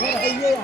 मेरा घर है ये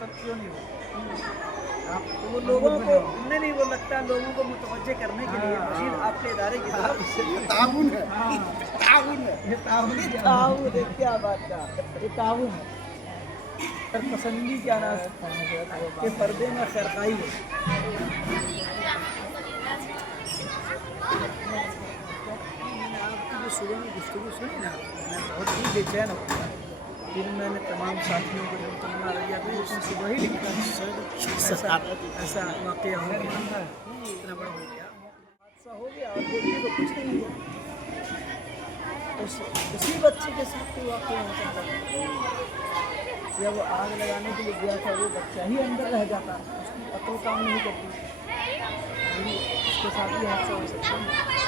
तब क्यों नहीं हो आप तो वो लोगों को नहीं वो लगता है लोगों को मुतवज्जे करने के लिए मजीद आपके इदारे की तरफ से ताउन है ताउन है ये ताउन है क्या बात का ये ताउन है पसंदी क्या ना के पर्दे में खैरखाई है मैंने आपकी जो सुबह में गुफ्तगू सुनी ना मैं बहुत ही बेचैन होता फिर मैंने तमाम साथियों को जब तमन्ना रही थी उसने सुबह ही लिखा ऐसा वाक़या हो गया इतना बड़ा हो गया हादसा हो गया और देखिए तो कुछ नहीं हुआ उसी बच्चे के साथ कोई वाक़या हो सकता है जब वो आग लगाने के लिए गया था वो बच्चा ही अंदर रह जाता उसकी अकल काम नहीं करती उसके साथ भी हादसा हो सकता है।